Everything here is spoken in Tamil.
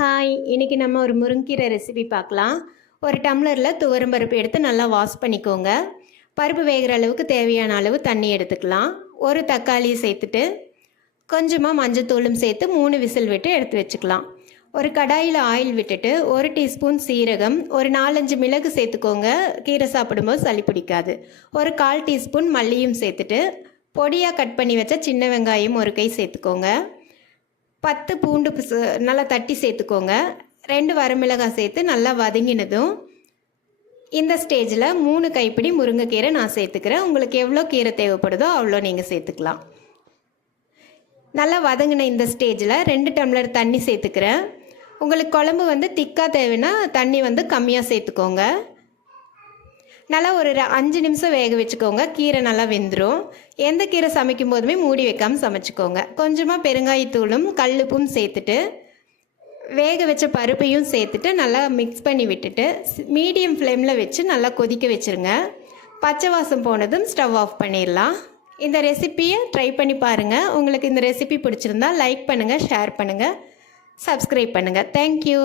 ஹாய், இன்றைக்கி நம்ம ஒரு முருங்கீரை ரெசிபி பார்க்கலாம். ஒரு டம்ளரில் துவரம் பருப்பு எடுத்து நல்லா வாஷ் பண்ணிக்கோங்க. பருப்பு வேகிற அளவுக்கு தேவையான அளவு தண்ணி எடுத்துக்கலாம். ஒரு தக்காளி சேர்த்துட்டு கொஞ்சமாக மஞ்சத்தூளும் சேர்த்து 3 விசில் விட்டு எடுத்து வச்சுக்கலாம். ஒரு கடாயில் ஆயில் விட்டுட்டு 1 டீஸ்பூன் சீரகம், ஒரு 4-5 மிளகு சேர்த்துக்கோங்க. கீரை சாப்பிடும்போது சளி பிடிக்காது. ஒரு 1/4 டீஸ்பூன் மல்லியும் சேர்த்துட்டு பொடியாக கட் பண்ணி வச்ச சின்ன வெங்காயம் ஒரு கை சேர்த்துக்கோங்க. 10 பூண்டு நல்லா தட்டி சேர்த்துக்கோங்க. 2 வரமிளகாய் சேர்த்து நல்லா வதங்கினதும் இந்த ஸ்டேஜில் 3 கைப்பிடி முருங்கைக்கீரை நான் சேர்த்துக்கிறேன். உங்களுக்கு எவ்வளோ கீரை தேவைப்படுதோ அவ்வளோ நீங்கள் சேர்த்துக்கலாம். நல்லா வதங்கின இந்த ஸ்டேஜில் 2 டம்ளர் தண்ணி சேர்த்துக்கிறேன். உங்களுக்கு குழம்பு திக்காக தேவைன்னா தண்ணி கம்மியாக சேர்த்துக்கோங்க. நல்லா ஒரு 5 நிமிஷம் வேக வச்சுக்கோங்க. கீரை நல்லா வெந்துடும். எந்த கீரை சமைக்கும் போதுமே மூடி வைக்காமல் சமைச்சிக்கோங்க. கொஞ்சமாக பெருங்காயத்தூளும் கல்லுப்பும் சேர்த்துட்டு வேக வச்ச பருப்பையும் சேர்த்துட்டு நல்லா மிக்ஸ் பண்ணி விட்டுட்டு மீடியம் ஃப்ளேமில் வச்சு நல்லா கொதிக்க வச்சுருங்க. பச்சை வாசம் போனதும் ஸ்டவ் ஆஃப் பண்ணிடலாம். இந்த ரெசிப்பியை ட்ரை பண்ணி பாருங்கள். உங்களுக்கு இந்த ரெசிபி பிடிச்சிருந்தா லைக் பண்ணுங்கள், ஷேர் பண்ணுங்கள், சப்ஸ்கிரைப் பண்ணுங்கள். தேங்க்யூ.